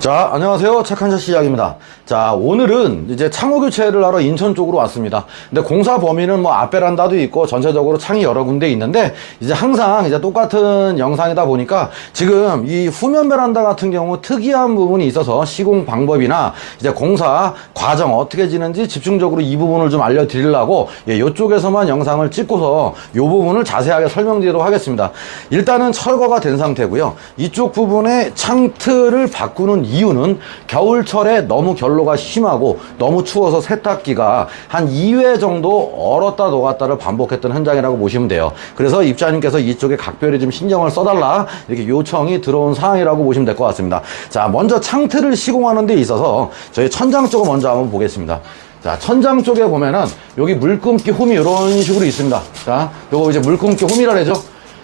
자, 안녕하세요. 착한 자씨 이야기입니다. 자, 오늘은 이제 창호 교체를 하러 인천 쪽으로 왔습니다. 근데 공사 범위는 뭐 앞베란다도 있고 전체적으로 창이 여러 군데 있는데 이제 항상 이제 똑같은 영상이다 보니까 지금 이 후면 베란다 같은 경우 특이한 부분이 있어서 시공 방법이나 이제 공사 과정 어떻게 지는지 집중적으로 이 부분을 좀 알려드리려고 예, 이쪽에서만 영상을 찍고서 이 부분을 자세하게 설명드리도록 하겠습니다. 일단은 철거가 된 상태고요. 이쪽 부분에 창틀을 바꾸는 이유는 겨울철에 너무 결로가 심하고 너무 추워서 세탁기가 한 2회 정도 얼었다 녹았다를 반복했던 현장이라고 보시면 돼요. 그래서 입자님께서 이쪽에 각별히 좀 신경을 써달라 이렇게 요청이 들어온 상황이라고 보시면 될 것 같습니다. 자, 먼저 창틀을 시공하는 데 있어서 저희 천장 쪽을 먼저 한번 보겠습니다. 자, 천장 쪽에 보면은 여기 물금기 홈이 이런 식으로 있습니다. 자, 요거 이제 물금기 홈이라 그러죠.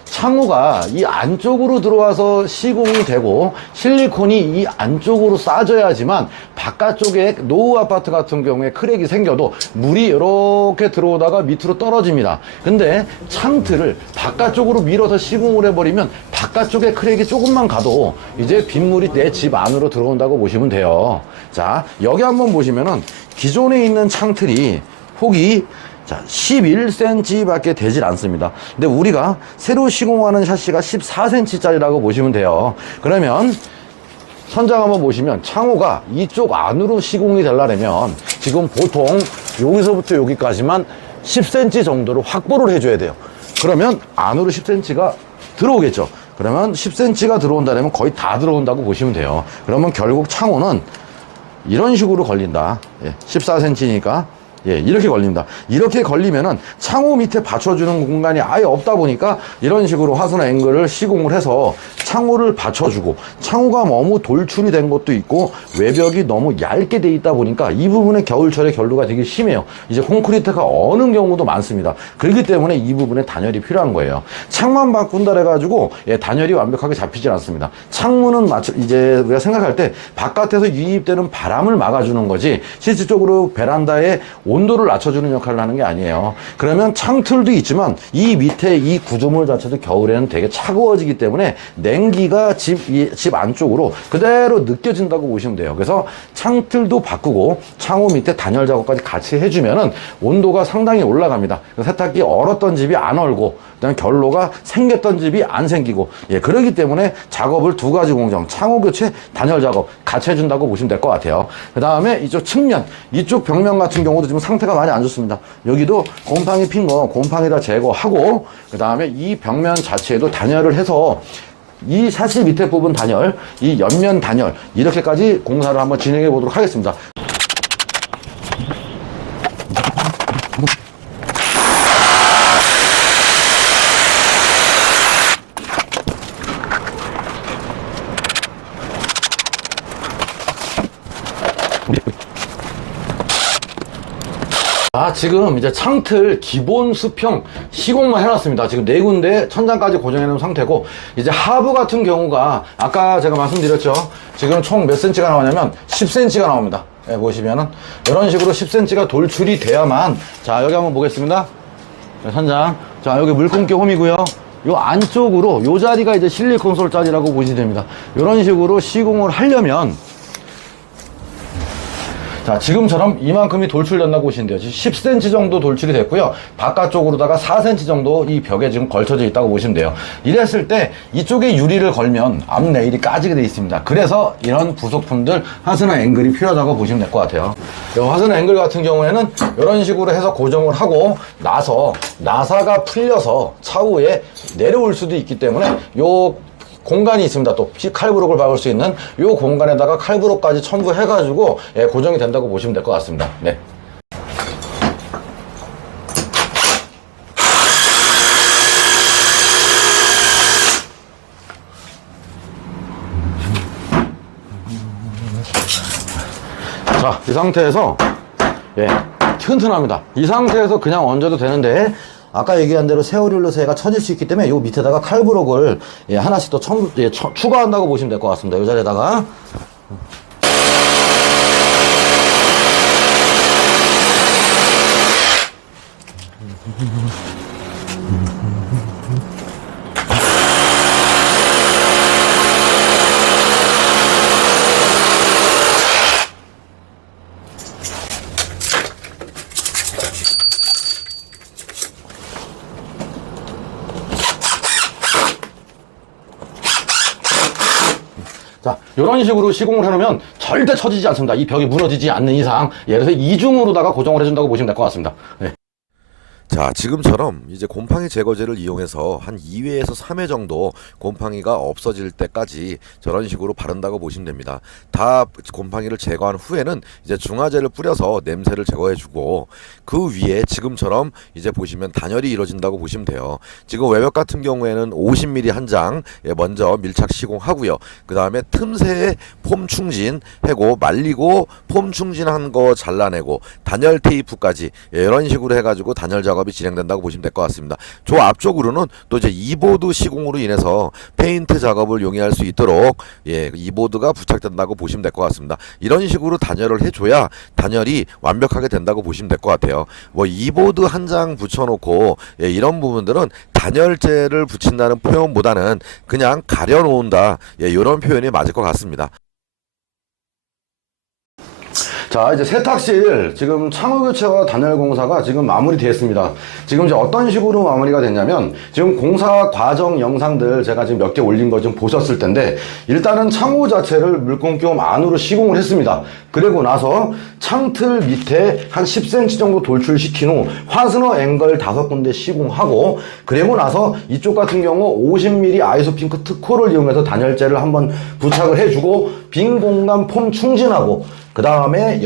창호가 이 안쪽으로 들어와서 시공이 되고 실리콘이 이 안쪽으로 싸져야지만 바깥쪽에 노후 아파트 같은 경우에 크랙이 생겨도 물이 이렇게 들어오다가 밑으로 떨어집니다. 근데 창틀을 바깥쪽으로 밀어서 시공을 해버리면 바깥쪽에 크랙이 조금만 가도 이제 빗물이 내 집 안으로 들어온다고 보시면 돼요. 자, 여기 한번 보시면은 기존에 있는 창틀이 폭이 자, 11cm 밖에 되질 않습니다. 근데 우리가 새로 시공하는 샤시가 14cm짜리라고 보시면 돼요. 그러면 천장 한번 보시면 창호가 이쪽 안으로 시공이 되려면 지금 보통 여기서부터 여기까지만 10cm 정도로 확보를 해줘야 돼요. 그러면 안으로 10cm가 들어오겠죠. 그러면 10cm가 들어온다면 거의 다 들어온다고 보시면 돼요. 그러면 결국 창호는 이런 식으로 걸린다. 예, 14cm니까. 예, 이렇게 걸립니다. 이렇게 걸리면은 창호 밑에 받쳐주는 공간이 아예 없다 보니까 이런 식으로 화순 앵글을 시공을 해서 창호를 받쳐주고 창호가 너무 돌출이 된 것도 있고 외벽이 너무 얇게 돼 있다 보니까 이 부분에 겨울철에 결로가 되게 심해요. 이제 콘크리트가 어는 경우도 많습니다. 그렇기 때문에 이 부분에 단열이 필요한 거예요. 창만 바꾼다 해가지고 예, 단열이 완벽하게 잡히질 않습니다. 창문은 마치 이제 우리가 생각할 때 바깥에서 유입되는 바람을 막아주는 거지 실질적으로 베란다에 온도를 낮춰주는 역할을 하는 게 아니에요. 그러면 창틀도 있지만 이 밑에 이 구조물 자체도 겨울에는 되게 차가워지기 때문에 냉기가 집, 이, 집 안쪽으로 그대로 느껴진다고 보시면 돼요. 그래서 창틀도 바꾸고 창호 밑에 단열 작업까지 같이 해주면은 온도가 상당히 올라갑니다. 세탁기 얼었던 집이 안 얼고 그다음에 결로가 생겼던 집이 안 생기고 예 그러기 때문에 작업을 두 가지 공정 창호 교체 단열 작업 같이 해준다고 보시면 될 것 같아요 그 다음에 이쪽 측면 이쪽 벽면 같은 경우도 지금 상태가 많이 안 좋습니다 여기도 곰팡이 핀 거 곰팡이다 제거하고 그 다음에 이 벽면 자체에도 단열을 해서 이 샤시 밑에 부분 단열, 이 옆면 단열 이렇게까지 공사를 한번 진행해 보도록 하겠습니다. 아, 지금 이제 창틀 기본 수평 시공만 해놨습니다. 지금 네 군데 천장까지 고정해 놓은 상태고, 이제 하부 같은 경우가 아까 제가 말씀드렸죠. 지금 총 몇 센치가 나오냐면 10cm가 나옵니다. 예, 보시면은 이런 식으로 10cm가 돌출이 돼야만 자, 여기 한번 보겠습니다. 자, 천장. 자, 여기 물금기 홈이고요. 요 안쪽으로 요 자리가 이제 실리콘 솔 자리라고 보시면 됩니다. 이런 식으로 시공을 하려면 자, 지금처럼 이만큼이 돌출된다고 보시면 돼요. 지금 10cm 정도 돌출이 됐고요. 바깥쪽으로다가 4cm 정도 이 벽에 지금 걸쳐져 있다고 보시면 돼요. 이랬을 때 이쪽에 유리를 걸면 앞 레일이 까지게 돼 있습니다. 그래서 이런 부속품들 하스나 앵글이 필요하다고 보시면 될 것 같아요. 이 하스나 앵글 같은 경우에는 이런 식으로 해서 고정을 하고 나서 나사가 풀려서 차후에 내려올 수도 있기 때문에 요 공간이 있습니다. 또 칼브록을 박을 수 있는 이 공간에다가 칼브록까지 첨부해가지고 예, 고정이 된다고 보시면 될 것 같습니다. 네. 자, 이 상태에서 예, 튼튼합니다. 이 상태에서 그냥 얹어도 되는데 아까 얘기한 대로 세월일로 새가 쳐질 수 있기 때문에 요 밑에다가 칼브록을 예, 하나씩 더 첨, 예, 처- 추가한다고 보시면 될 것 같습니다. 요 자리에다가 자, 이런 식으로 시공을 해놓으면 절대 처지지 않습니다. 이 벽이 무너지지 않는 이상, 예, 그래서 이중으로다가 고정을 해준다고 보시면 될 것 같습니다. 예. 자, 지금처럼 이제 곰팡이 제거제를 이용해서 한 2회에서 3회 정도 곰팡이가 없어질 때까지 저런 식으로 바른다고 보시면 됩니다. 다 곰팡이를 제거한 후에는 이제 중화제를 뿌려서 냄새를 제거해 주고 그 위에 지금처럼 이제 보시면 단열이 이루어진다고 보시면 돼요. 지금 외벽 같은 경우에는 50mm 한장 예, 먼저 밀착 시공하고요. 그 다음에 틈새에 폼 충진하고 말리고 폼 충진한 거 잘라내고 단열 테이프까지 예, 이런 식으로 해 가지고 단열 작업 이 진행된다고 보시면 될 것 같습니다. 저 앞쪽으로는 또 이제 이보드 시공으로 인해서 페인트 작업을 용이할 수 있도록 예, 이보드가 부착된다고 보시면 될 것 같습니다. 이런 식으로 단열을 해줘야 단열이 완벽하게 된다고 보시면 될 것 같아요. 뭐 이보드 한 장 붙여놓고 예, 이런 부분들은 단열재를 붙인다는 표현보다는 그냥 가려놓는다 예, 이런 표현이 맞을 것 같습니다. 자, 이제 세탁실 지금 창호 교체와 단열 공사가 지금 마무리됐습니다. 지금 이제 어떤 식으로 마무리가 됐냐면 지금 공사 과정 영상들 제가 지금 몇 개 올린 거 좀 보셨을 텐데 일단은 창호 자체를 물공기움 안으로 시공을 했습니다. 그리고 나서 창틀 밑에 한 10cm 정도 돌출시킨 후 화스너 앵글 다섯 군데 시공하고 그리고 나서 이쪽 같은 경우 50mm 아이소핑크 특호를 이용해서 단열재를 한번 부착을 해주고 빈 공간 폼 충진하고 그 다음에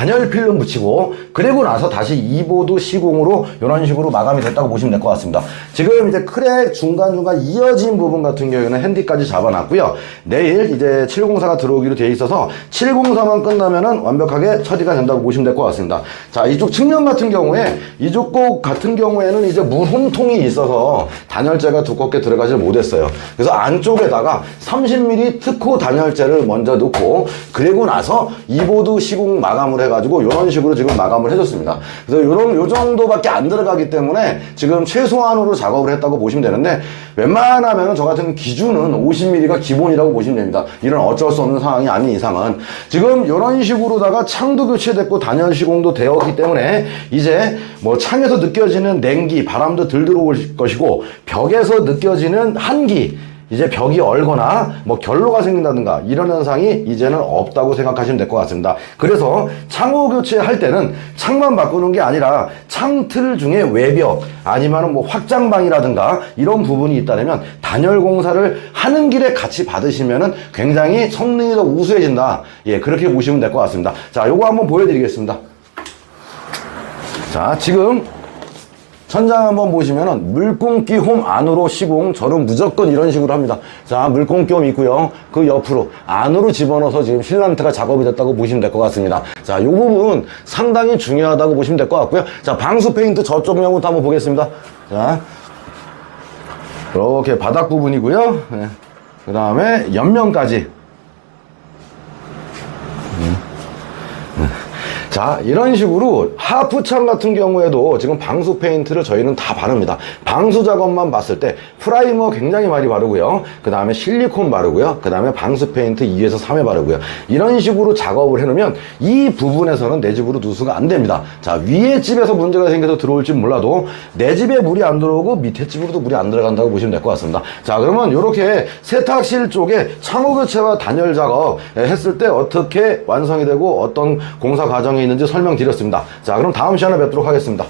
단열 필름 붙이고 그리고 나서 다시 이보드 시공으로 이런 식으로 마감이 됐다고 보시면 될 것 같습니다. 지금 이제 크랙 중간중간 이어진 부분 같은 경우에는 핸디까지 잡아놨고요. 내일 이제 704가 들어오기로 돼 있어서 704만 끝나면은 완벽하게 처리가 된다고 보시면 될 것 같습니다. 자 이쪽 측면 같은 경우에 이쪽 꼭 같은 경우에는 이제 물홈통이 있어서 단열재가 두껍게 들어가지 못했어요. 그래서 안쪽에다가 30mm 특호 단열재를 먼저 넣고 그리고 나서 이보드 시공 마감을 해 가지고 이런 식으로 지금 마감을 해줬습니다. 그래서 요런 요 정도밖에 안 들어가기 때문에 지금 최소한으로 작업을 했다고 보시면 되는데 웬만하면 저 같은 기준은 50mm가 기본이라고 보시면 됩니다. 이런 어쩔 수 없는 상황이 아닌 이상은 지금 이런 식으로다가 창도 교체됐고 단열 시공도 되었기 때문에 이제 뭐 창에서 느껴지는 냉기, 바람도 들 들어올 것이고 벽에서 느껴지는 한기 이제 벽이 얼거나 뭐 결로가 생긴다든가 이런 현상이 이제는 없다고 생각하시면 될 것 같습니다. 그래서 창호 교체할 때는 창만 바꾸는 게 아니라 창틀 중에 외벽 아니면 뭐 확장방이라든가 이런 부분이 있다면 단열 공사를 하는 길에 같이 받으시면은 굉장히 성능이 더 우수해진다. 예, 그렇게 보시면 될 것 같습니다. 자, 요거 한번 보여드리겠습니다. 자, 지금 천장 한번 보시면은 물공기 홈 안으로 시공 저는 무조건 이런 식으로 합니다. 자 물공기 홈 있고요. 그 옆으로 안으로 집어넣어서 지금 실란트가 작업이 됐다고 보시면 될 것 같습니다. 자이 부분 상당히 중요하다고 보시면 될 것 같고요. 자 방수 페인트 저쪽 면부터 한번 보겠습니다. 자 이렇게 바닥 부분이고요. 그 다음에 옆면까지 자 이런 식으로 하프창 같은 경우에도 지금 방수 페인트를 저희는 다 바릅니다. 방수 작업만 봤을 때 프라이머 굉장히 많이 바르고요. 그 다음에 실리콘 바르고요. 그 다음에 방수 페인트 2에서 3회 바르고요. 이런 식으로 작업을 해놓으면 이 부분에서는 내 집으로 누수가 안 됩니다. 자 위에 집에서 문제가 생겨서 들어올지 몰라도 내 집에 물이 안 들어오고 밑에 집으로도 물이 안 들어간다고 보시면 될 것 같습니다. 자 그러면 이렇게 세탁실 쪽에 창호 교체와 단열 작업 했을 때 어떻게 완성이 되고 어떤 공사 과정 이 있는지 설명드렸습니다. 자, 그럼 다음 시간에 뵙도록 하겠습니다.